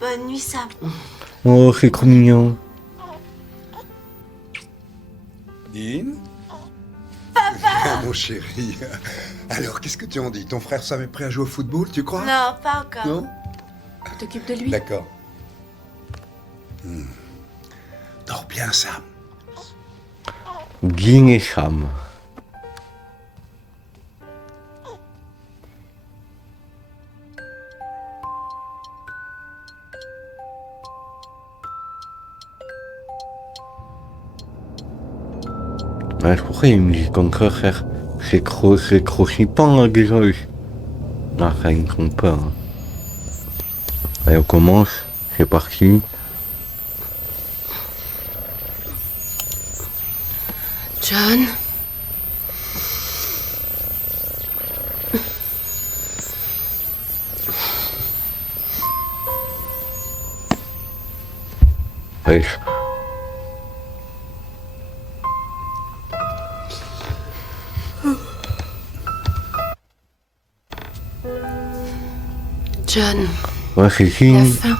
Bonne nuit, Sam. Oh, c'est trop mignon. Dean. Papa. Mon chéri. Alors, qu'est-ce que tu en dis? Ton frère Sam est prêt à jouer au football, tu crois? Non, pas encore. Non? T'occupes de lui? D'accord. Dors bien, Sam. Dean et Sam. Ouais, pourquoi il me dit comme ça, frère? C'est trop flippant, là, déjà. Ah, ça, il me trompe pas. Hein. Allez, on commence. C'est parti. John. Allez. John. Ouais, c'est La fini. fin.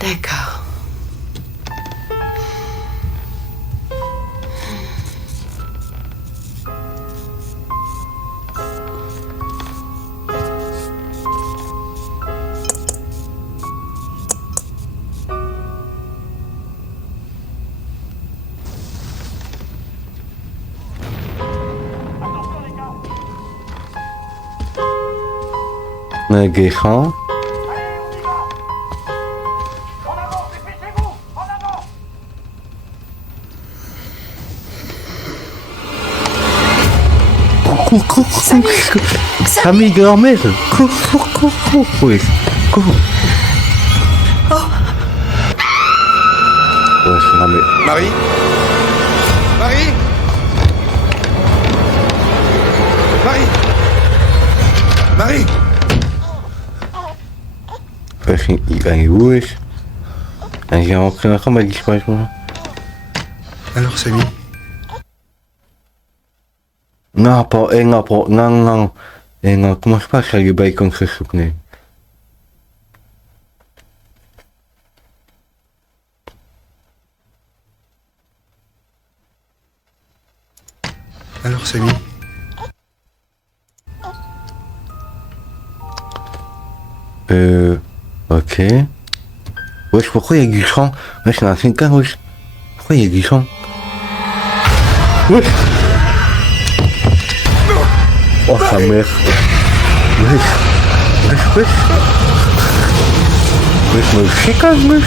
D'accord. Un guérant. Cours. Samy, grand-mère. Cours. Oui, cours. Ouais, non mais... Marie? Marie? Marie? Marie? Il est où, wesh? Il est rentré dans la chambre, il a disparu. Alors, Samy? Non, non. Non, comment je passe à les bails comme ça, s'il vous plaît? Alors, Samy? Ok. Wesh, pourquoi il y a du sang? Wesh, c'est un 5 ans, wesh. Pourquoi il y a du sang? Wesh! Oh, sa mère. Wesh. Wesh, mais c'est quand même, wesh.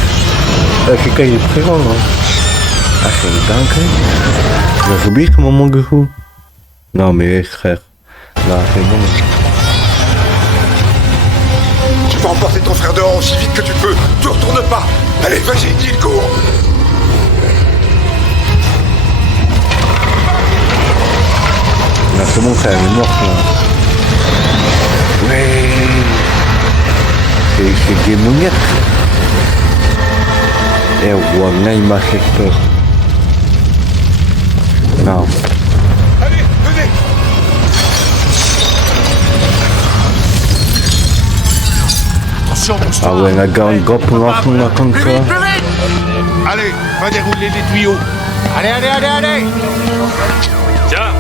C'est quand il est présent, là. Ah, c'est une dinguerie. J'ai oublié ce moment de fou. Non, mais wesh, frère. Là, c'est bon. Tu peux emporter ton frère dehors aussi vite que tu peux. Tu retournes pas. Allez, vas-y, Dean, cours. Là, c'est bon, frère, elle est morte, là. Mais... C'est démoniaque. Eh, ouais, là, il m'a fait peur. Non. Allez, venez. Attention, bouge-toi. Ah ouais, la gang pour l'enfant, là, comme ça. Allez, va dérouler les tuyaux. Allez. Tiens.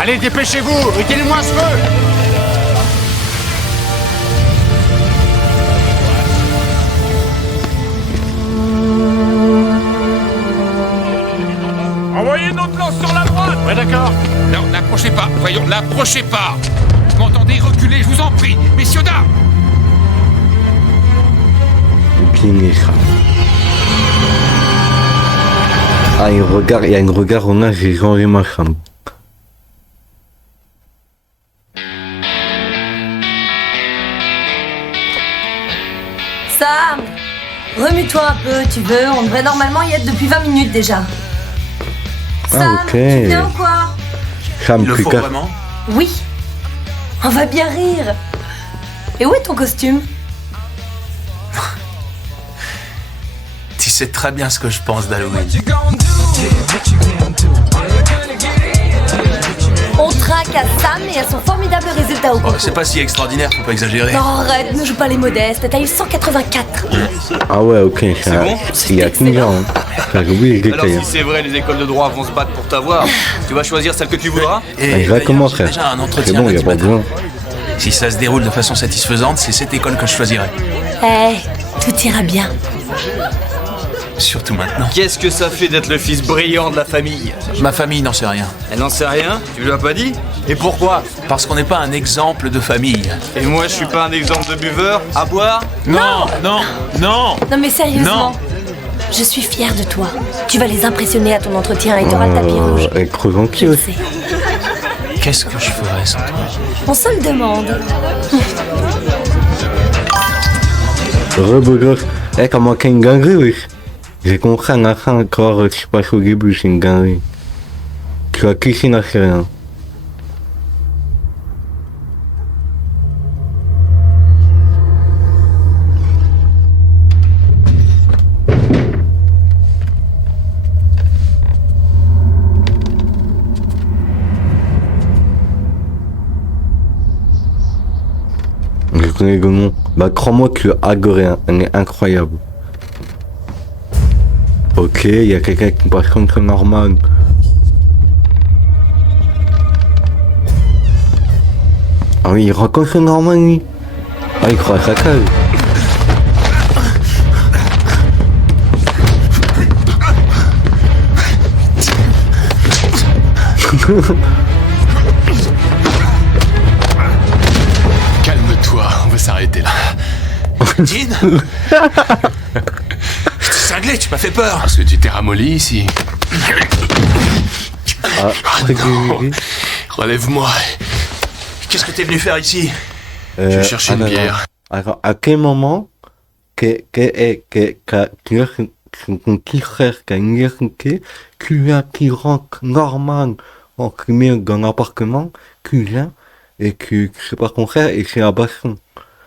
Allez, dépêchez-vous, éteignez-moi ce feu. Envoyez notre lance sur la droite. Ouais, d'accord. Non, n'approchez pas. Voyons, n'approchez pas. Vous m'entendez? Reculez, je vous en prie. Messieurs, dames. Pinécha. Ah, il y a un regard au nage, j'ai changé ma chambre. Sam, remue-toi un peu, tu veux. On devrait normalement y être depuis 20 minutes déjà. Sam, ok. tu viens ou quoi? Sam, Il le plus faut qu'à... vraiment? Oui. On va bien rire. Et où est ton costume? Tu sais très bien ce que je pense d'Halloween. On te craque à Sam et à son formidable résultat au Oh, concours. c'est pas si extraordinaire, faut pas exagérer. Non, arrête, ne joue pas les modestes, t'as eu 184. Ah ouais, ok, ça. bon Il y a 15 ans. Hein. J'ai oublié les Alors détails. si c'est vrai, les écoles de droit vont se battre pour t'avoir. Tu vas choisir celle que tu voudras. Et Exactement, d'ailleurs, j'ai frère. déjà un C'est entretien bon, il n'y a lundi pas matin. besoin. Si ça se déroule de façon satisfaisante, c'est cette école que je choisirai. Tout ira bien. Surtout maintenant. Qu'est-ce que ça fait d'être le fils brillant de la famille? Ma famille n'en sait rien. Elle n'en sait rien? Tu lui as pas dit? Et pourquoi? Parce qu'on n'est pas un exemple de famille. Et moi, je suis pas un exemple de buveur? À boire? Non, non, non. Non mais sérieusement, Non. je suis fière de toi. Tu vas les impressionner à ton entretien et t'auras le tapis rouge. Elle est trop Je gentille le aussi. sais. Qu'est-ce que je ferais sans toi? On se le demande. Beau gosse. Comment qu'il y a une gangerie, oui. J'ai compris à la fin encore, je sais pas si au début, c'est une gangerie. Tu as qui n'a fait rien. Je connais le nom. Bah, crois-moi que le Agoréen, elle est incroyable. Ok, il y a quelqu'un qui passe contre Norman. Ah oui, il rencontre Norman, lui. Ah, il croit à sa case. Calme-toi, on va s'arrêter là. Dean. Je t'ai cinglé, tu m'as fait peur. Parce que tu t'es ramolli ici. Ah, c'est que... Relève-moi. Qu'est-ce que t'es venu faire ici? Je vais chercher une bière. Alors, à quel moment que tu as son petit frère qui a une guerre qui rentre Norman en Crimée dans l'appartement, qui vient et que c'est pas son frère et c'est la baston.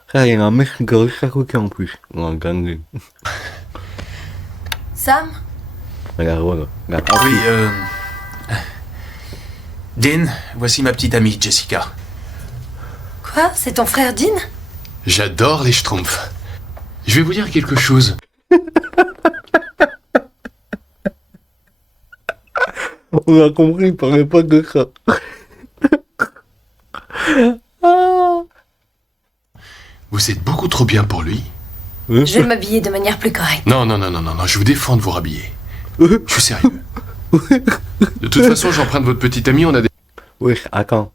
Frère, il y a un mec qui a réussi à coquer en plus. Dans le gang. Sam, Regarde, voilà. Regarde. Oui, Dean, voici ma petite amie Jessica. quoi? C'est ton frère Dean? J'adore les schtroumpfs. Je vais vous dire quelque chose. On a compris, il parlait pas de ça. Vous êtes beaucoup trop bien pour lui. Je vais m'habiller de manière plus correcte. Non, je vous défends de vous rhabiller. Je suis sérieux. De toute façon, j'emprunte votre petite amie, on a des... Oui, attends.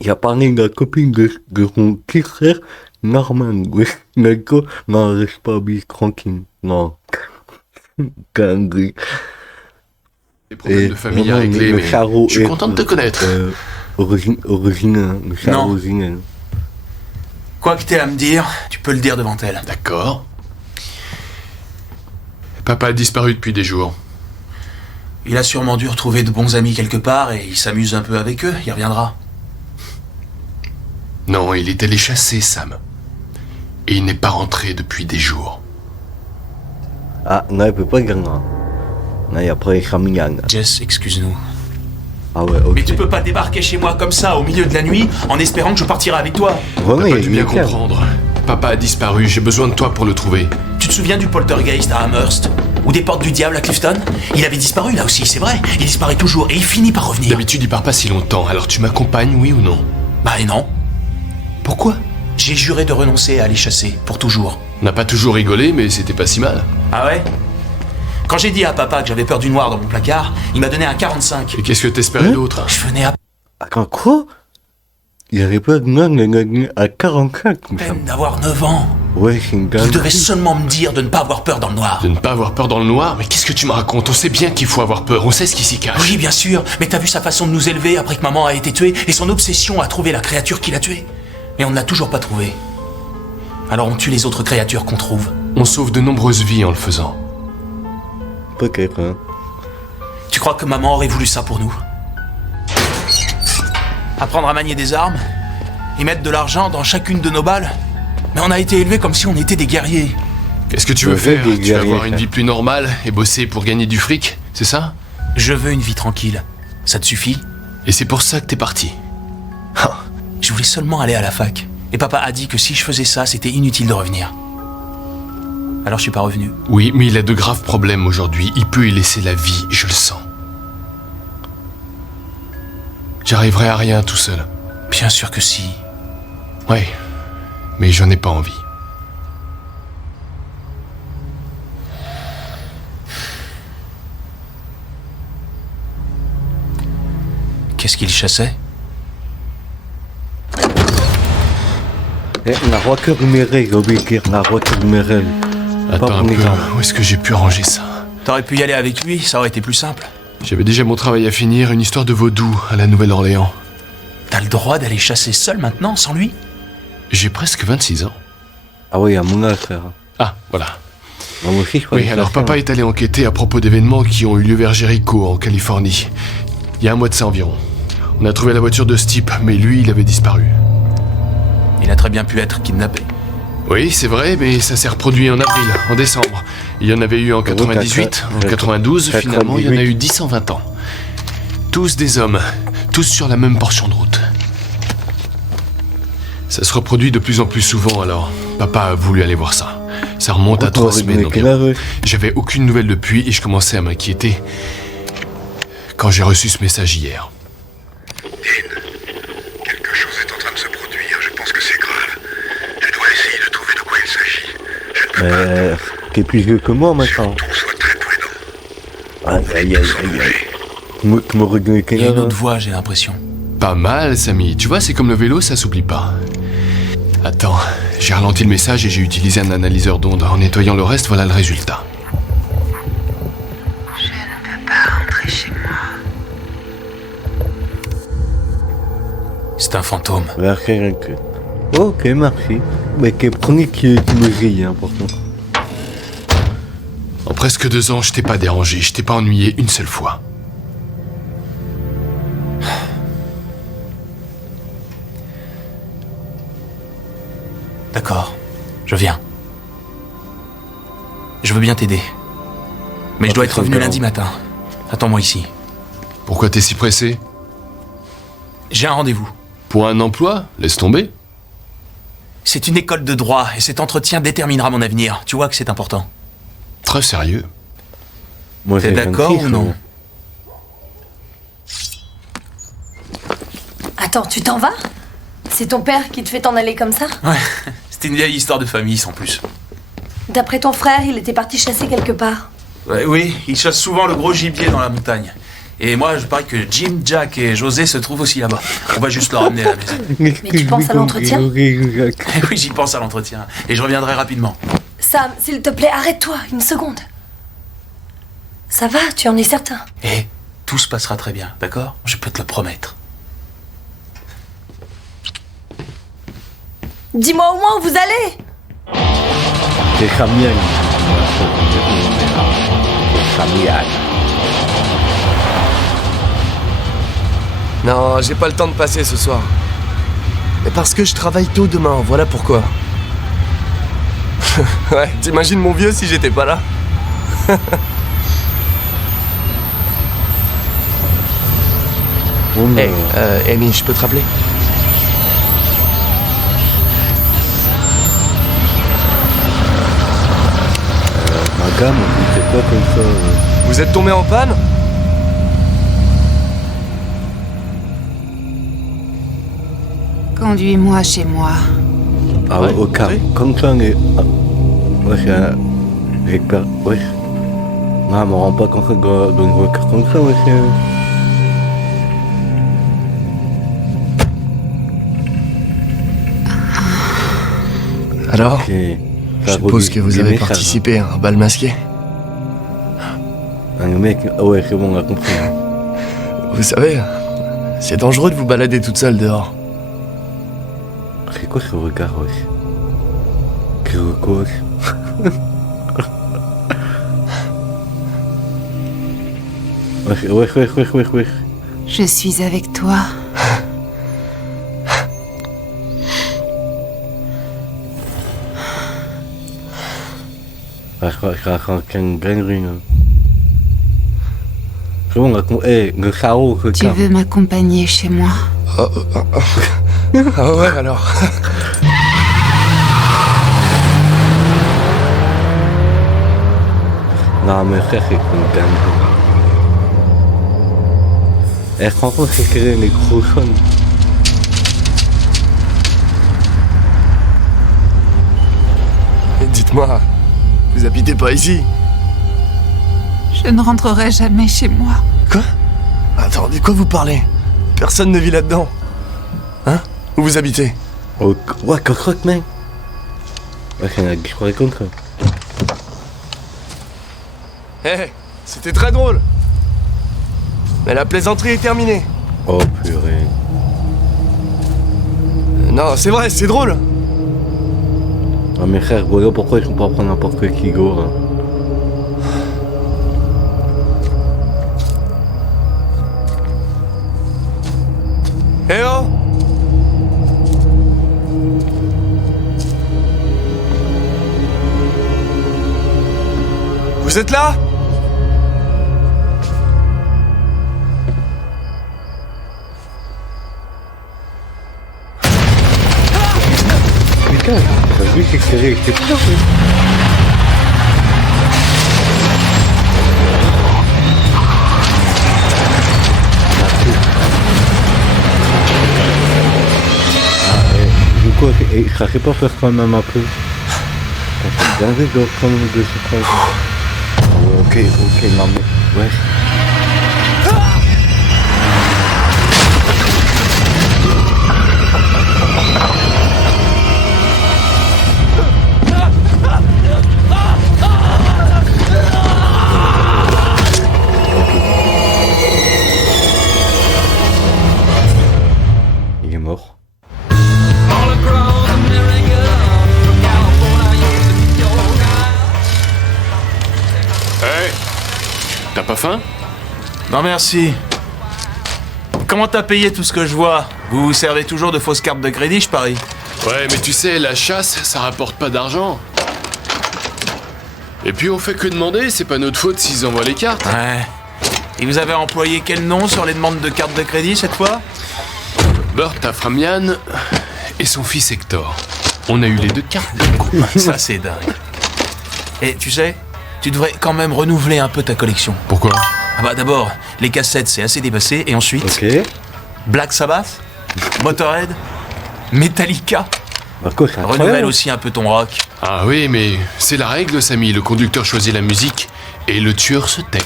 Il a parlé de la copine de son petit frère, Norman. Oui, d'accord. Non, reste pas habillé tranquille. Non. Gangerie. des problèmes de famille à vraiment, régler, le mais charreau je suis est, content de te connaître. Original, le charreau Non. original. Quoi que t'aies à me dire, tu peux le dire devant elle. D'accord. Papa a disparu depuis des jours. Il a sûrement dû retrouver de bons amis quelque part et il s'amuse un peu avec eux, il reviendra. Non, il est allé chasser, Sam. Et il n'est pas rentré depuis des jours. Ah, non, il peut pas gagner. Non, il y a pas les Chamignan. Jess, excuse-nous. Ah ouais, ok. Mais tu peux pas débarquer chez moi comme ça au milieu de la nuit en espérant que je partirai avec toi. Vraiment, T'as il pas est dû bien clair. comprendre. Papa a disparu, j'ai besoin de toi pour le trouver. Tu te souviens du poltergeist à Amherst? Ou des portes du diable à Clifton? Il avait disparu là aussi, c'est vrai. Il disparaît toujours et il finit par revenir. D'habitude, il part pas si longtemps, alors tu m'accompagnes, oui ou non? Bah et non. Pourquoi? J'ai juré de renoncer à les chasser, pour toujours. On n'a pas toujours rigolé, mais c'était pas si mal. Ah ouais? Quand j'ai dit à papa que j'avais peur du noir dans mon placard, il m'a donné un 45. Et qu'est-ce que t'espérais d'autre? Je venais à Attends, quoi? Il avait pas de nom, il a gagné à 44, comme ça. peine d'avoir 9 ans. Ouais, c'est une Il dinguerie. devait seulement me dire de ne pas avoir peur dans le noir. De ne pas avoir peur dans le noir? Mais qu'est-ce que tu me racontes? On sait bien qu'il faut avoir peur, on sait ce qui s'y cache. Oui, bien sûr, mais t'as vu sa façon de nous élever après que maman a été tuée et son obsession à trouver la créature qui l'a tuée. Mais on ne l'a toujours pas trouvée. Alors on tue les autres créatures qu'on trouve. On sauve de nombreuses vies en le faisant. Peut-être, hein. Tu crois que maman aurait voulu ça pour nous? Apprendre à manier des armes et mettre de l'argent dans chacune de nos balles? Mais on a été élevés comme si on était des guerriers. Qu'est-ce que tu veux Le faire? fait des Tu vas avoir guerriers, une vie plus normale et bosser pour gagner du fric, c'est ça? Je veux une vie tranquille. Ça te suffit? Et c'est pour ça que t'es parti. Je voulais seulement aller à la fac. Et papa a dit que si je faisais ça, c'était inutile de revenir. Alors je suis pas revenu. Oui, mais il a de graves problèmes aujourd'hui. Il peut y laisser la vie, je le sens. J'arriverai à rien tout seul. Bien sûr que si. Ouais, mais j'en ai pas envie. Qu'est-ce qu'il chassait? La voiture numérique, obéir, la voiture numérique. Attends un peu, où est-ce que j'ai pu ranger ça? T'aurais pu y aller avec lui, ça aurait été plus simple. J'avais déjà mon travail à finir, une histoire de vaudou à la Nouvelle-Orléans. T'as le droit d'aller chasser seul maintenant, sans lui? J'ai presque 26 ans. Ah oui, à mon âge, frère. Ah, voilà. Moi aussi, je crois Oui, que alors ça fait, papa est allé enquêter à propos d'événements qui ont eu lieu vers Jericho, en Californie. Il y a un mois de ça environ. On a trouvé la voiture de ce type, mais lui, il avait disparu. Il a très bien pu être kidnappé. Oui, c'est vrai, mais ça s'est reproduit en avril, en décembre. Il y en avait eu en 98, en 92, finalement, il y en a eu 10 en 20 ans. Tous des hommes, tous sur la même portion de route. Ça se reproduit de plus en plus souvent, alors papa a voulu aller voir ça. Ça remonte à 3 semaines environ. J'avais aucune nouvelle depuis et je commençais à m'inquiéter quand j'ai reçu ce message hier. Quelque chose est en train de se produire, je pense que c'est grave. Je dois essayer de trouver de quoi il s'agit. Je ne peux pas. T'es plus vieux que moi maintenant. Surtout, sois très prudent. Aïe, aïe, aïe, aïe. Tu me reconnais Il y a une autre voix, j'ai l'impression. Pas mal, Samy. Tu vois, c'est comme le vélo, ça s'oublie pas. Attends, j'ai ralenti le message et j'ai utilisé un analyseur d'ondes. En nettoyant le reste, voilà le résultat. Je ne peux pas rentrer chez moi. C'est un fantôme. Ok, merci. Mais que prenez qui me grille, hein, pourtant. En presque 2 ans, je t'ai pas dérangé, je t'ai pas ennuyé une seule fois. D'accord, je viens. Je veux bien t'aider. Mais je dois être revenu lundi matin. Attends-moi ici. Pourquoi t'es si pressé? J'ai un rendez-vous. Pour un emploi? Laisse tomber. C'est une école de droit et cet entretien déterminera mon avenir. Tu vois que c'est important. Très sérieux. Moi, T'es j'ai d'accord 26, ou non? Attends, tu t'en vas? C'est ton père qui te fait t'en aller comme ça? Ouais, c'était une vieille histoire de famille sans plus. D'après ton frère, il était parti chasser quelque part. Ouais, oui, il chasse souvent le gros gibier dans la montagne. Et moi, je parie que Jim, Jack et José se trouvent aussi là-bas. On va juste le ramener à la maison. Mais tu penses à l'entretien? Oui, j'y pense à l'entretien. Et je reviendrai rapidement. Sam, s'il te plaît, arrête-toi, une seconde. Ça va, tu en es certain? Et tout se passera très bien, d'accord? Je peux te le promettre. Dis-moi au moins où vous allez! C'est Samuel. C'est Samuel. Non, j'ai pas le temps de passer ce soir. Mais parce que je travaille tôt demain, voilà pourquoi. Ouais, t'imagines mon vieux si j'étais pas là? Hey, Amy, je peux te rappeler? Madame, c'est pas comme ça. Vous êtes tombé en panne? Conduis-moi chez moi. Ah ouais, ok. Comme ça, on est. Ouais, c'est un. Expert. Ouais. Non, me rend pas compte d'une voiture comme ça, ouais, c'est. Alors, C'est- je suppose que vous avez participé à un bal masqué. Un mec. Ah ouais, c'est bon, on a compris. Vous savez, c'est dangereux de vous balader toute seule dehors. C'est quoi ce regard, wesh? Qu'est-ce que quoi, wesh? Wesh. Je suis avec toi. Je raconte une gangrerie. Je C'est bon, le chaos, Tu veux m'accompagner chez moi? Ah ouais, alors. Non, mais frère, c'est une dingue. Eh, franchement, c'est que les gros sons. Dites-moi, vous habitez pas ici? Je ne rentrerai jamais chez moi. Quoi? Attends, de quoi vous parlez? Personne ne vit là-dedans. Hein? Où vous habitez? Oh, ouais, croque, mec. Ouais, c'est une soirée contre. Hé, c'était très drôle. Mais la plaisanterie est terminée. Oh, purée. Non, c'est vrai, c'est drôle. Ah, mes frères, voilà pourquoi ils sont pas prendre n'importe qui go, hein. Eh oh! Vous êtes là? Putain, t'as vu que c'est resté pire, du coup, ça fait pas faire quand même un peu. C'est bien de quand même de se prendre. Ok, non mais... Ouais. Il est mort. Hey, t'as pas faim? Non merci. Comment t'as payé tout ce que je vois? Vous vous servez toujours de fausses cartes de crédit, je parie? Ouais, mais tu sais, la chasse, ça rapporte pas d'argent. Et puis on fait que demander, c'est pas notre faute s'ils envoient les cartes. Ouais. Et vous avez employé quel nom sur les demandes de cartes de crédit cette fois? Burt Aframian et son fils Hector. On a eu les deux cartes. Ça c'est dingue. Et tu sais, tu devrais quand même renouveler un peu ta collection. Pourquoi? Ah bah d'abord, les cassettes c'est assez dépassé, et ensuite... Ok. Black Sabbath, Motorhead, Metallica. Bah quoi, c'est Renouvelle incroyable. aussi un peu ton rock. Ah oui, mais c'est la règle, Samy. Le conducteur choisit la musique et le tueur se tait.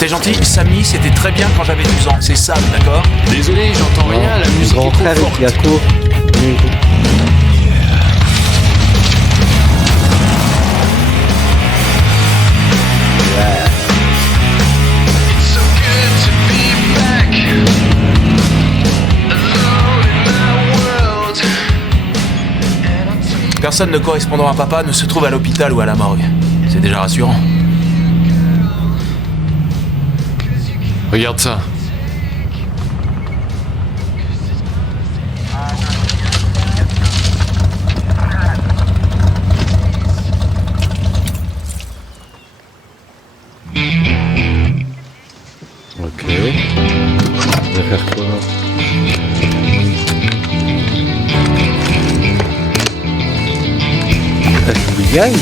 T'es gentil, Samy, c'était très bien quand j'avais 12 ans. C'est Sam, d'accord? Désolé, j'entends rien, la musique Grand est trop frère, forte. il y a trop. Personne ne correspondant à papa ne se trouve à l'hôpital ou à la morgue. C'est déjà rassurant. Regarde ça. Ok. On va faire quoi? Ah, c'est du gagne.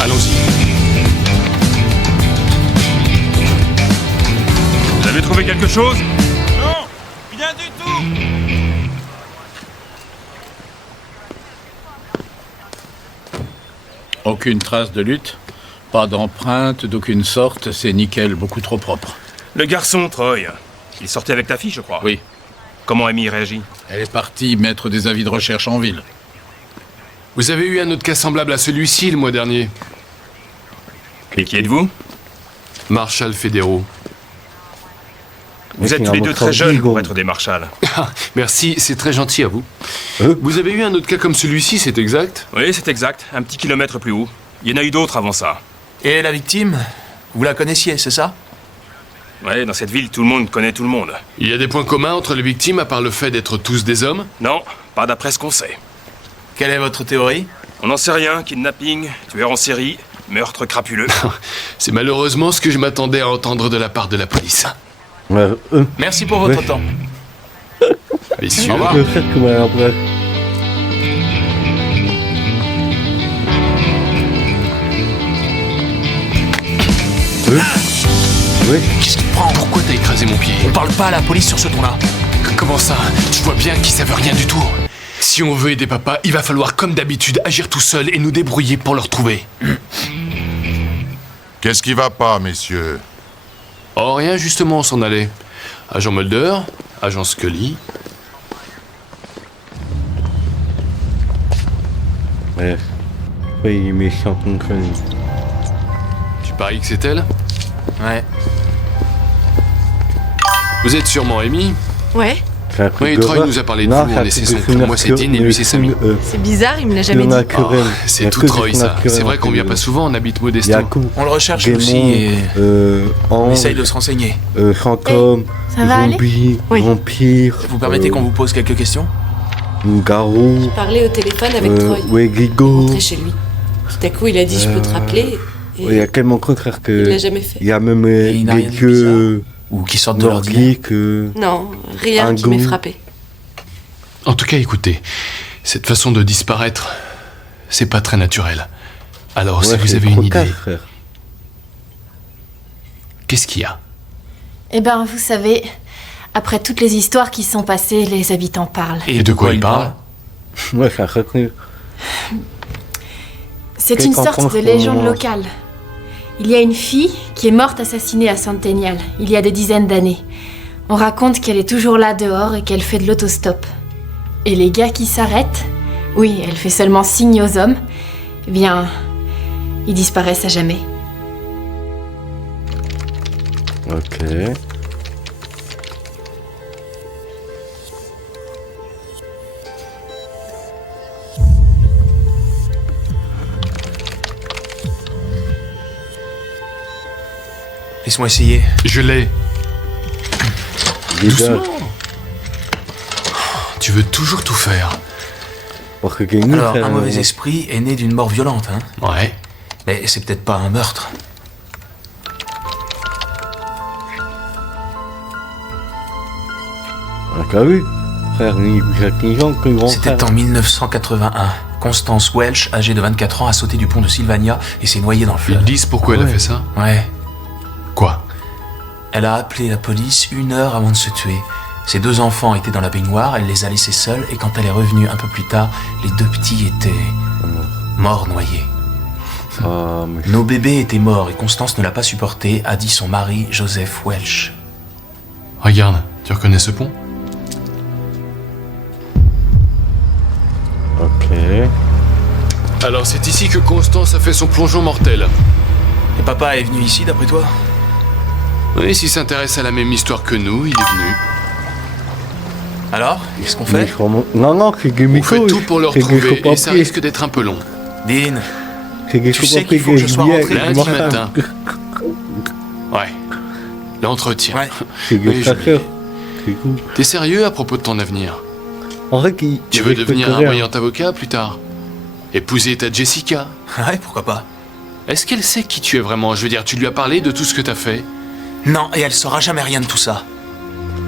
Allons-y. Vous avez trouvé quelque chose? Non, rien du tout. Aucune trace de lutte, pas d'empreinte d'aucune sorte, c'est nickel, beaucoup trop propre. Le garçon, Troy. Il sortait avec ta fille, je crois. Oui, Comment Amy réagit? elle est partie mettre des avis de recherche en ville. Vous avez eu un autre cas semblable à celui-ci le mois dernier. Et qui êtes-vous? Marshall Federo. Vous êtes tous les deux très jeunes pour être des marshals. Merci, c'est très gentil à vous. Vous avez eu un autre cas comme celui-ci, c'est exact? Oui, c'est exact. Un petit kilomètre plus haut. Il y en a eu d'autres avant ça. Et la victime? Vous la connaissiez, c'est ça? Ouais, dans cette ville, tout le monde connaît tout le monde. Il y a des points communs entre les victimes à part le fait d'être tous des hommes? Non, pas d'après ce qu'on sait. Quelle est votre théorie? On n'en sait rien, kidnapping, tueur en série, Meurtre crapuleux. C'est malheureusement ce que je m'attendais à entendre de la part de la police. Ouais, Merci pour votre temps. Messieurs, Au revoir. le fait que moi, après... Oui. qu'est-ce qui te prend? Pourquoi t'as écrasé mon pied? On parle pas à la police sur ce ton-là. Comment ça? Tu vois bien qu'ils savent rien du tout. Si on veut aider papa, il va falloir comme d'habitude agir tout seul et nous débrouiller pour le retrouver. Qu'est-ce qui va pas, messieurs? Oh rien, justement, on s'en allait. Agent Mulder, agent Scully. Ouais. Ouais, il est méchant contre nous. Tu paries que c'est elle? Ouais. Vous êtes sûrement Amy? Ouais. C'est un truc Oui, de Troy rare. nous a parlé de Non, vous, c'est un on est truc ses de oncles. Moi c'est Dean et lui c'est Sammy. C'est bizarre, il me l'a jamais dit. Oh, c'est tout Troy ça. C'est vrai qu'on vient pas souvent, on habite Modesto. Yakou, On le recherche Démon, aussi et on Ange, essaye de se renseigner. fantôme, Ça va aller? zombie, Oui. vampire, Vous permettez qu'on vous pose quelques questions? garou, Parler au téléphone avec Troy. Wegigo. Rentré chez lui. Tout à coup, il a dit je peux te rappeler. Et Il y a tellement contraire que... il l'a jamais fait. Il y a même il n'a des rien de dieux Ou qui sortent de l'ordinaire? nordiques. Non, rien Un qui m'ait goût. frappé. En tout cas, écoutez, cette façon de disparaître, c'est pas très naturel. Alors, si Ouais, vous c'est avez trop une idée, calme, frère. qu'est-ce qu'il y a? Eh ben, vous savez, après toutes les histoires qui sont passées, les habitants parlent. Et de quoi il parle? Ouais, c'est un retenu. C'est Qu'est-ce une qu'en sorte pense de ton légende maman locale. Il y a une fille qui est morte assassinée à Centennial, il y a des dizaines d'années. On raconte qu'elle est toujours là dehors et qu'elle fait de l'autostop. Et les gars qui s'arrêtent, oui, elle fait seulement signe aux hommes, eh bien, ils disparaissent à jamais. Ok. Laisse-moi essayer. Je l'ai. Doucement. Tu veux toujours tout faire. Parce que Kenny, Alors, frère, un mauvais esprit est né d'une mort violente, hein? Ouais. Mais c'est peut-être pas un meurtre. Ah, t'as vu? Frère, il a 15 ans que le grand frère. C'était en 1981. Constance Welch, âgée de 24 ans, a sauté du pont de Sylvania et s'est noyée dans le fleuve. Ils disent pourquoi elle a fait ça? Ouais. Quoi? Elle a appelé la police 1 heure avant de se tuer. Ses 2 enfants étaient dans la baignoire, elle les a laissés seuls et quand elle est revenue un peu plus tard, les 2 petits étaient morts noyés. Ah, mais... Nos bébés étaient morts et Constance ne l'a pas supporté, a dit son mari Joseph Welch. Regarde, tu reconnais ce pont? Ok. Alors c'est ici que Constance a fait son plongeon mortel. Et papa est venu ici d'après toi? Oui, s'il s'intéresse à la même histoire que nous, il est venu. Alors, qu'est-ce qu'on Mais fait? Non, non, c'est On Guémico. fait tout pour le retrouver et ça risque d'être un peu long. Dean, Tu sais qu'il faut que je sois rentré Lundi matin. Ouais. L'entretien. Ouais. C'est Oui, je Guémico. C'est cool. T'es sérieux à propos de ton avenir? En vrai, Tu veux devenir un brillant avocat plus tard? Épouser ta Jessica? Ouais, pourquoi pas? Est-ce qu'elle sait qui tu es vraiment? Je veux dire, tu lui as parlé de tout ce que t'as fait? Non, et elle saura jamais rien de tout ça.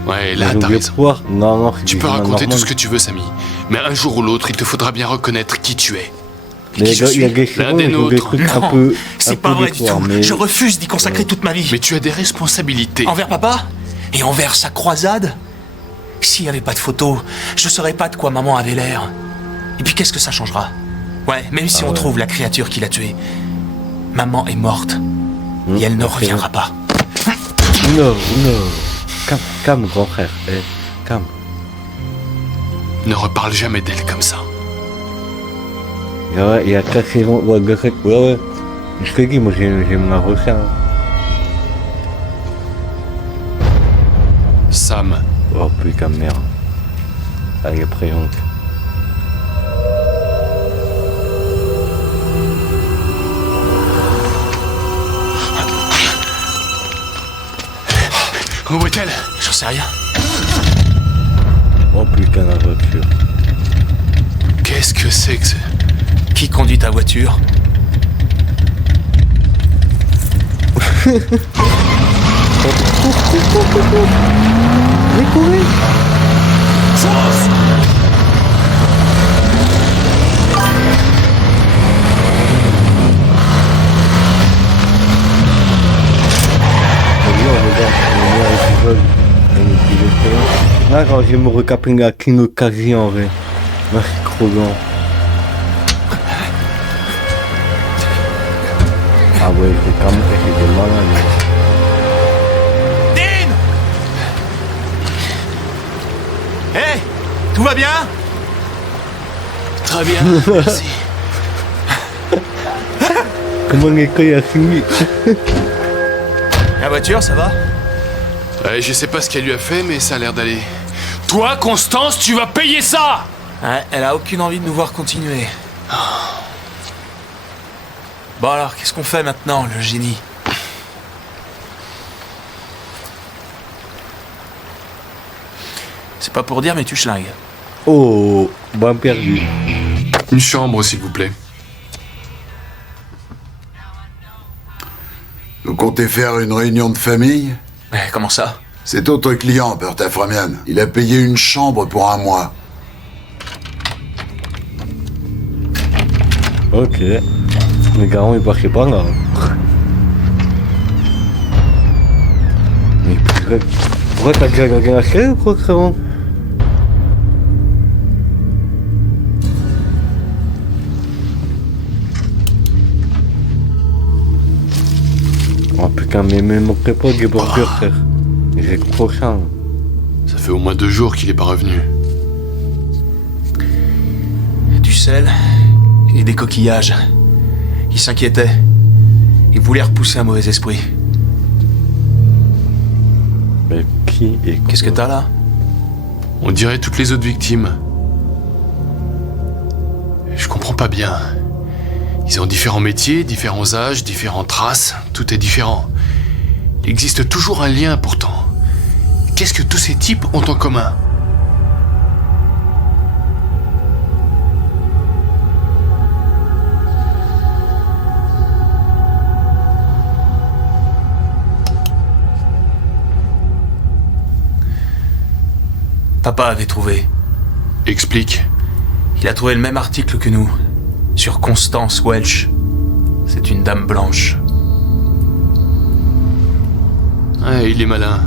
Ouais, là, t'as raison. Non, non, Tu peux raconter tout ce que tu veux, Samy. Mais un jour ou l'autre, il te faudra bien reconnaître qui tu es. Et qui je suis. L'un des nôtres. Non, c'est pas vrai du tout. Je refuse d'y consacrer toute ma vie. Mais tu as des responsabilités. Envers papa? Et envers sa croisade? S'il n'y avait pas de photos, je saurais pas de quoi maman avait l'air. Et puis qu'est-ce que ça changera? Ouais, même si on trouve la créature qui l'a tuée, maman est morte. Et elle ne reviendra pas. Non, non. Calme, grand frère. Calme. Ne reparle jamais d'elle comme ça. Il y a 4 saisons. Ouais. Je te dis, moi j'ai mon avocat. Sam. Oh putain de merde. Allez, après honte. Où est-elle? J'en sais rien. Oh putain la voiture. Qu'est-ce que c'est que ce... Qui conduit ta voiture? Courez. Là, quand je vais me recaper la King quasi en vrai. Là, c'est trop grand. Ah ouais, il faut quand même que c'est des malades. Dean! Hé! Tout va bien? Très bien, merci. Comment l'école a fini? La voiture, ça va? Je sais pas ce qu'elle lui a fait, mais ça a l'air d'aller. Toi, Constance, tu vas payer ça! Ouais, elle a aucune envie de nous voir continuer. Bon alors, qu'est-ce qu'on fait maintenant, le génie? C'est pas pour dire, mais tu schlingues. Oh, bon perdu. Une chambre, s'il vous plaît. Vous comptez faire une réunion de famille? Mais comment ça? Cet autre client, Bert Aframian, il a payé une chambre pour 1 mois. Ok. Le garant, il passait pas là. Mais pourquoi t'as déjà gagné la chaîne ou quoi, Crément? Oh putain, mais me manquerait pas du burger, frère. J'ai trop faim. Ça fait au moins 2 jours qu'il est pas revenu. Du sel et des coquillages. Il s'inquiétait. Il voulait repousser un mauvais esprit. Mais qui et qu'est-ce que t'as là? On dirait toutes les autres victimes. Je comprends pas bien. Ils ont différents métiers, différents âges, différentes races, tout est différent. Il existe toujours un lien pourtant. Qu'est-ce que tous ces types ont en commun? Papa avait trouvé. Explique. Il a trouvé le même article que nous. Sur Constance Welch. C'est une dame blanche. Ouais, il est malin.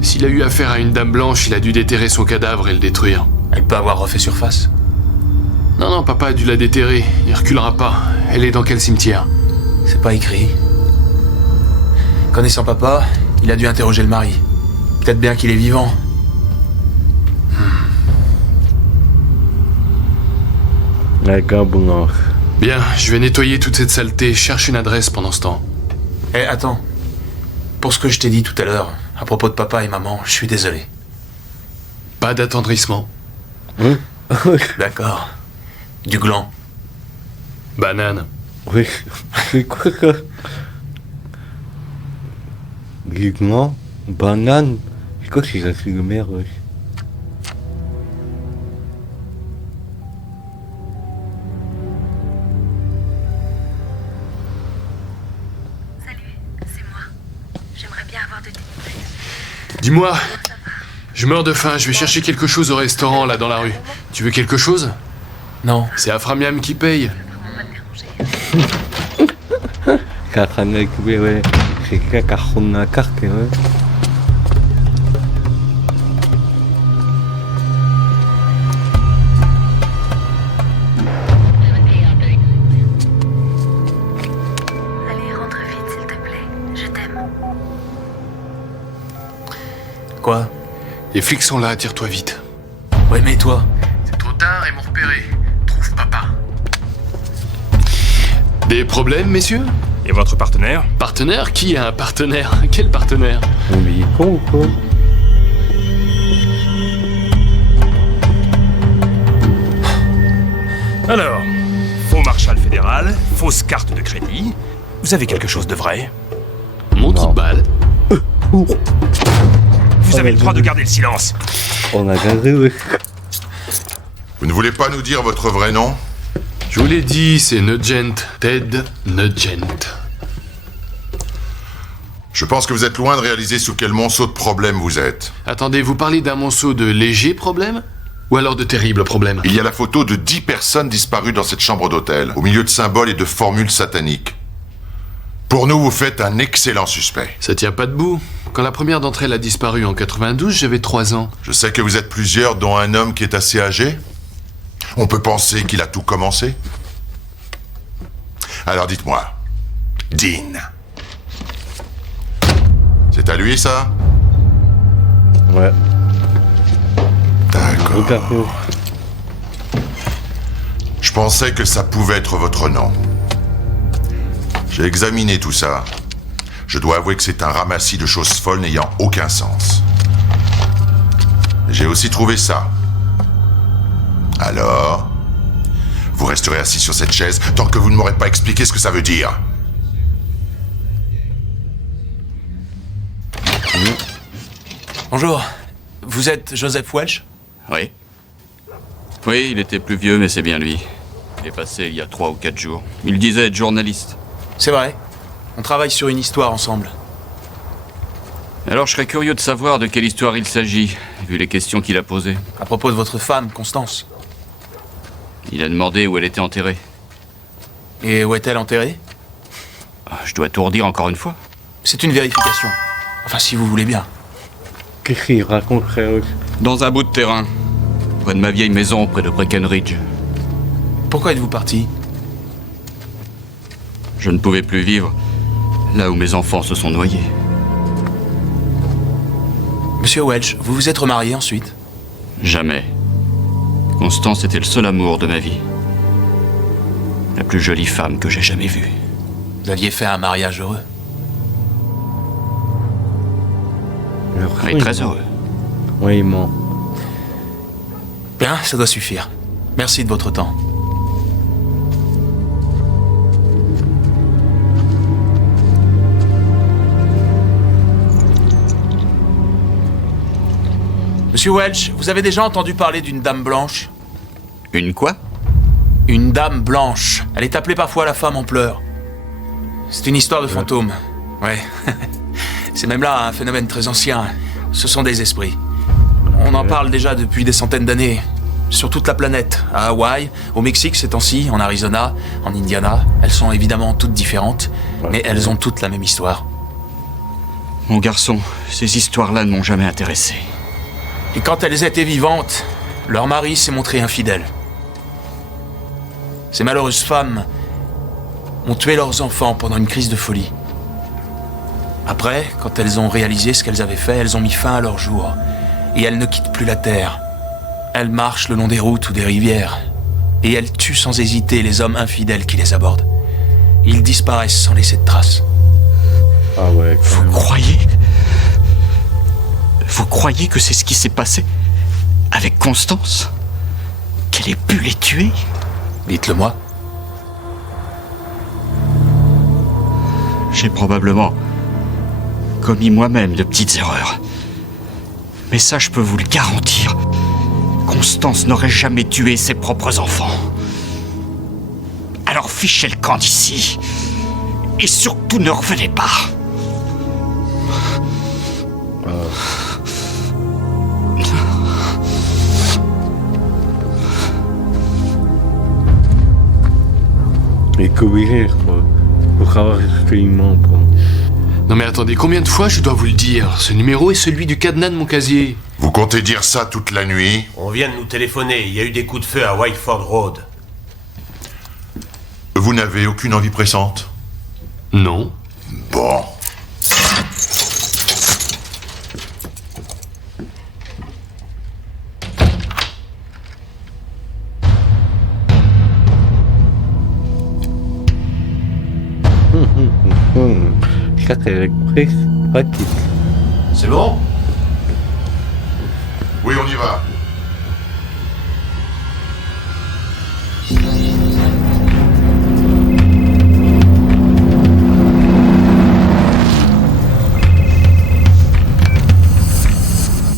S'il a eu affaire à une dame blanche, il a dû déterrer son cadavre et le détruire. Elle peut avoir refait surface. Non, papa a dû la déterrer. Il reculera pas. Elle est dans quel cimetière? C'est pas écrit. Connaissant papa, il a dû interroger le mari. Peut-être bien qu'il est vivant. Bien, je vais nettoyer toute cette saleté. Cherche une adresse pendant ce temps. Attends. Pour ce que je t'ai dit tout à l'heure, à propos de papa et maman, je suis désolé. Pas d'attendrissement. D'accord. Du gland. Banane. Oui, c'est quoi ça? Du gland? Banane? C'est quoi ces insultes de merde, wesh? Dis-moi, je meurs de faim, je vais chercher quelque chose au restaurant, là, dans la rue. Tu veux quelque chose? Non. C'est Aframiam qui paye. Ouais. C'est quoi qui a la carte, ouais. Allez, rentre vite, s'il te plaît. Je t'aime. Quoi? Les flics sont là, tire-toi vite. Ouais, mais toi? C'est trop tard, ils m'ont repéré. Trouve papa. Des problèmes, messieurs? Et votre partenaire? Partenaire? Qui a un partenaire? Quel partenaire? Mais il est con ou quoi? Alors, faux marshal fédéral, fausse carte de crédit. Vous avez quelque chose de vrai? Mon trou de balle. Vous avez le droit de garder le silence. On a gardé, ouais. Vous ne voulez pas nous dire votre vrai nom? Je vous l'ai dit, c'est Nugent. Ted Nugent. Je pense que vous êtes loin de réaliser sous quel monceau de problème vous êtes. Attendez, vous parlez d'un monceau de léger problème? Ou alors de terribles problèmes? Il y a la photo de 10 personnes disparues dans cette chambre d'hôtel, au milieu de symboles et de formules sataniques. Pour nous, vous faites un excellent suspect. Ça tient pas debout. Quand la première d'entre elles a disparu en 92, j'avais 3 ans. Je sais que vous êtes plusieurs, dont un homme qui est assez âgé. On peut penser qu'il a tout commencé. Alors dites-moi, Dean. C'est à lui, ça? Ouais. D'accord. Je pensais que ça pouvait être votre nom. J'ai examiné tout ça. Je dois avouer que c'est un ramassis de choses folles n'ayant aucun sens. J'ai aussi trouvé ça. Alors, vous resterez assis sur cette chaise tant que vous ne m'aurez pas expliqué ce que ça veut dire. Bonjour. Vous êtes Joseph Welch? Oui. Oui, il était plus vieux, mais c'est bien lui. Il est passé il y a 3 ou 4 jours. Il disait être journaliste. C'est vrai. On travaille sur une histoire ensemble. Alors je serais curieux de savoir de quelle histoire il s'agit, vu les questions qu'il a posées. À propos de votre femme, Constance. Il a demandé où elle était enterrée. Et où est-elle enterrée? Je dois tout redire encore une fois. C'est une vérification. Enfin, si vous voulez bien. Qu'est-ce qu'il raconterait? Dans un bout de terrain, près de ma vieille maison, près de Breckenridge. Pourquoi êtes-vous parti? Je ne pouvais plus vivre là où mes enfants se sont noyés. Monsieur Welch, vous vous êtes remarié ensuite? Jamais. Constance était le seul amour de ma vie. La plus jolie femme que j'ai jamais vue. Vous aviez fait un mariage heureux? Oui, très heureux. Oui, il ment. Bien, ça doit suffire. Merci de votre temps. Monsieur Welch, vous avez déjà entendu parler d'une dame blanche? Une quoi? Une dame blanche. Elle est appelée parfois la femme en pleurs. C'est une histoire de fantôme. Ouais. C'est même là un phénomène très ancien. Ce sont des esprits. On en parle déjà depuis des centaines d'années. Sur toute la planète. À Hawaï, au Mexique ces temps-ci, en Arizona, en Indiana. Elles sont évidemment toutes différentes, mais elles ont toutes la même histoire. Mon garçon, ces histoires-là ne m'ont jamais intéressé. Et quand elles étaient vivantes, leur mari s'est montré infidèle. Ces malheureuses femmes ont tué leurs enfants pendant une crise de folie. Après, quand elles ont réalisé ce qu'elles avaient fait, elles ont mis fin à leur jour. Et elles ne quittent plus la terre. Elles marchent le long des routes ou des rivières. Et elles tuent sans hésiter les hommes infidèles qui les abordent. Ils disparaissent sans laisser de traces. Ah ouais, quand même. Vous croyez que c'est ce qui s'est passé avec Constance? Qu'elle ait pu les tuer? Dites-le-moi. J'ai probablement commis moi-même de petites erreurs. Mais ça, je peux vous le garantir. Constance n'aurait jamais tué ses propres enfants. Alors fichez le camp d'ici. Et surtout ne revenez pas. Et courir, quoi. Pour savoir ce qu'il ment, quoi. Non mais attendez, combien de fois je dois vous le dire? Ce numéro est celui du cadenas de mon casier. Vous comptez dire ça toute la nuit? On vient de nous téléphoner, il y a eu des coups de feu à Whiteford Road. Vous n'avez aucune envie pressante? Non. Bon. Ça, c'est pratique. C'est bon? Oui, on y va.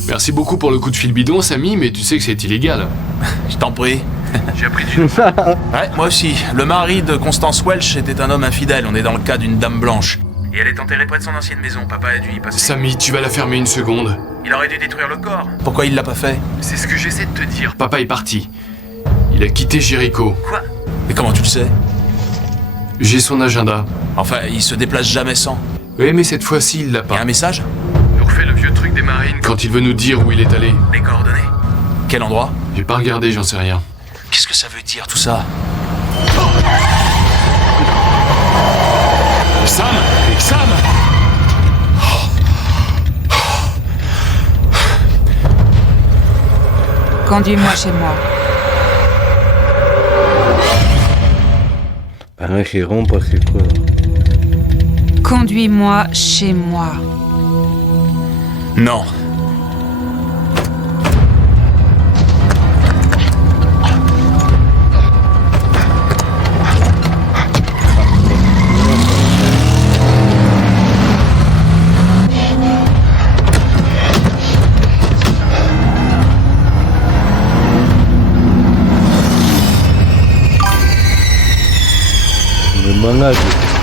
Merci beaucoup pour le coup de fil bidon, Samy, mais tu sais que c'est illégal. Je t'en prie. J'ai appris du Ouais, moi aussi. Le mari de Constance Welch était un homme infidèle. On est dans le cas d'une dame blanche. Et elle est enterrée près de son ancienne maison. Papa a dû y passer. Samy, tu vas la fermer une seconde. Il aurait dû détruire le corps. Pourquoi il l'a pas fait? C'est ce que j'essaie de te dire. Papa est parti. Il a quitté Jéricho. Quoi? Mais comment tu le sais? J'ai son agenda. Enfin, il se déplace jamais sans. Oui, mais cette fois-ci, il l'a pas. Y a un message? Il refait le vieux truc des marines quand il veut nous dire où il est allé. Les coordonnées? Quel endroit? J'ai pas regardé, j'en sais rien. Qu'est-ce que ça veut dire tout ça? Sam! Sam! Conduis-moi chez moi. Un chiron, parce que quoi? Conduis-moi chez moi. Non. Le malade,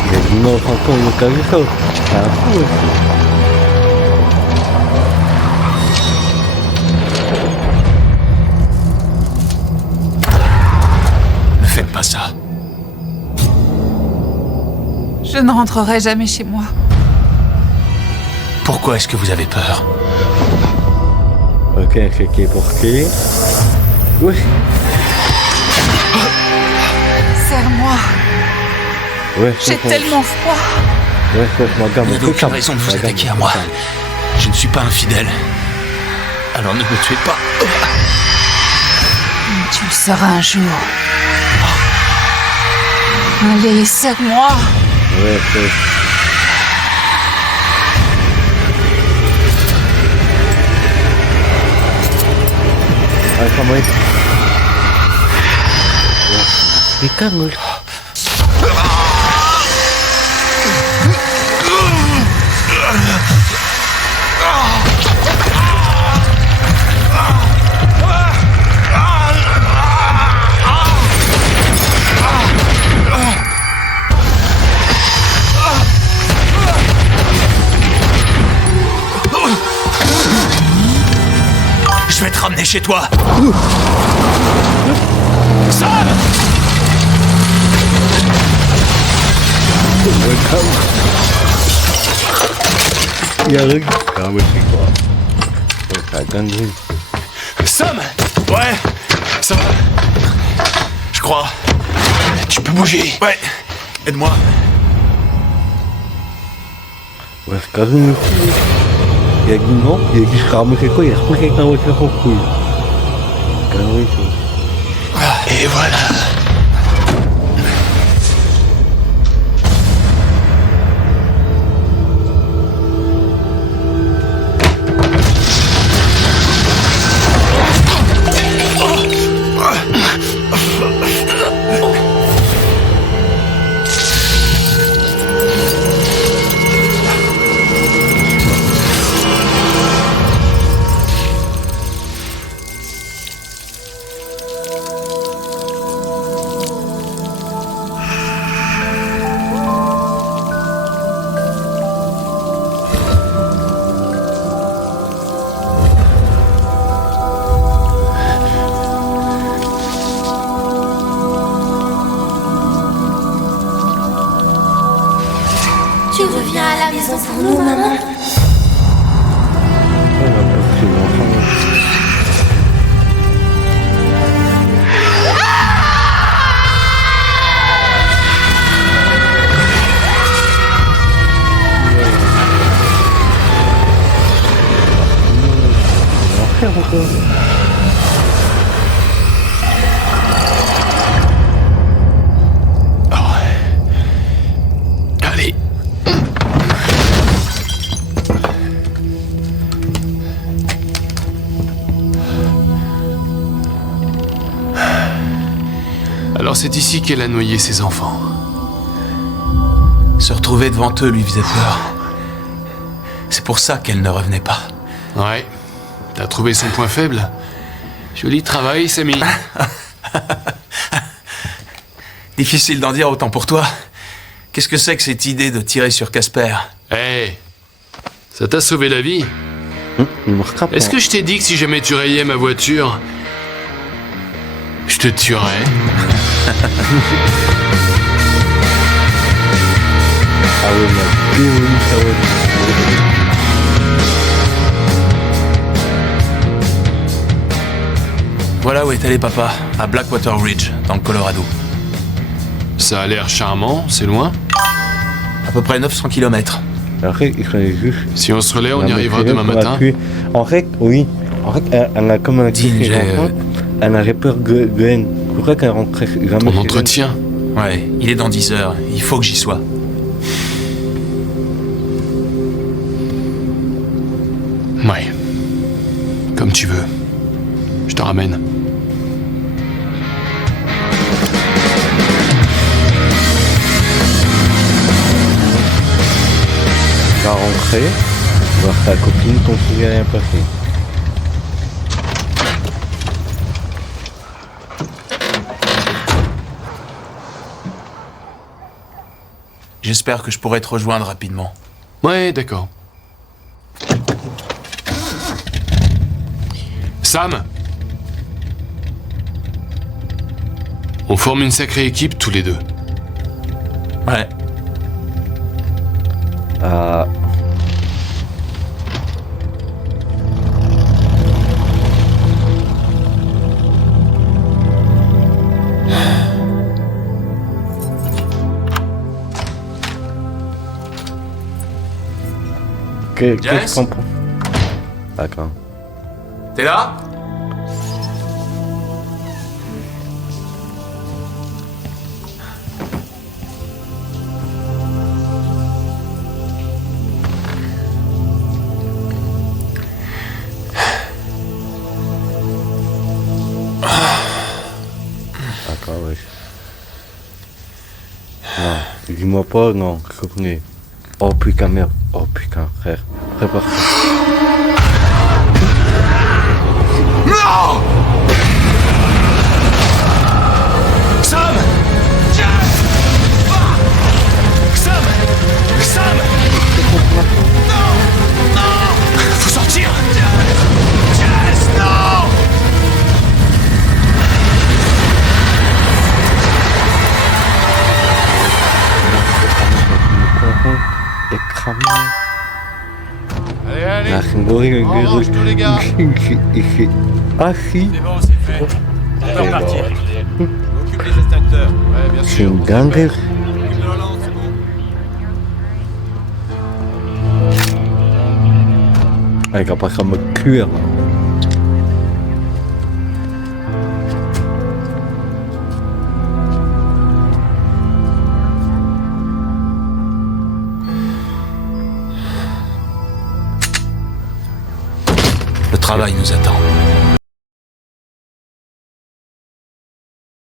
il a dit non, encore le carito. C'est un fou aussi. Ne faites pas ça. Je ne rentrerai jamais chez moi. Pourquoi est-ce que vous avez peur? Ok, c'est qui pour qui? Oui. Serre-moi. Ouais, J'ai tellement froid. Ouais, ma gamme. Vous n'avez aucune raison de vous attaquer à moi. Je ne suis pas infidèle. Alors ne me tuez pas. Tu le seras un jour. Allez, serre-moi. Ouais, c'est... Allez, comment est-ce? Mais calme. Je vais te ramener chez toi. Sam! Il y a un truc. Ah ouais, c'est quoi? C'est un gangrène. Sam! Ouais, ça va. Je crois. Tu peux bouger. Ouais, aide-moi. Ouais, c'est carrément fou. Il a dit non, il a dit je ramène quelque chose, il a repris quelqu'un avec la couille. Carrément ça. Et voilà. Tu reviens à la maison pour nous, maman? Allez. Alors c'est ici qu'elle a noyé ses enfants. Se retrouver devant eux lui faisait peur. C'est pour ça qu'elle ne revenait pas. Ouais. T'as trouvé son point faible? Joli travail, Samy. Difficile d'en dire autant pour toi Qu'est-ce que c'est que cette idée de tirer sur Casper? Ça t'a sauvé la vie. Est-ce que je t'ai dit que si jamais tu rayais ma voiture, je te tuerais? Voilà où est allé papa, à Blackwater Ridge, dans le Colorado. Ça a l'air charmant, c'est loin? À peu près 900 km. Si on se relaie, on y arrivera demain matin. En fait, oui. En fait, elle a comme un petit enfant. Elle n'avait peur Glenn. C'est vrai qu'elle rentrait jamais. Ton entretien? Ouais, il est dans 10 heures. Il faut que j'y sois. Ouais. Comme tu veux. Je te ramène. Va rentrer, voir sa copine, ton truc n'a rien passé. J'espère que je pourrai te rejoindre rapidement. Ouais, d'accord. Sam! On forme une sacrée équipe tous les deux. Ouais. Qu'est-ce qu'on prend? D'accord. T'es là? D'accord, oui. Non, dis-moi pas, non, revenez. Oh putain, merde. Oh putain, frère. Prépare-toi. Non! Sam! Jess! Sam! Sam! Non! Non! Faut sortir! Jess! Non! Et cramé. Allez, allez. Ah, c'est bourré, On range tous les gars. Ah si. C'est bon, c'est fait. On peut repartir. Occupe les extincteurs. Ouais, bien C'est sûr. une dinguerie. Occupe le volant, c'est bon. Avec un passe en mode cuir. Le travail nous attend.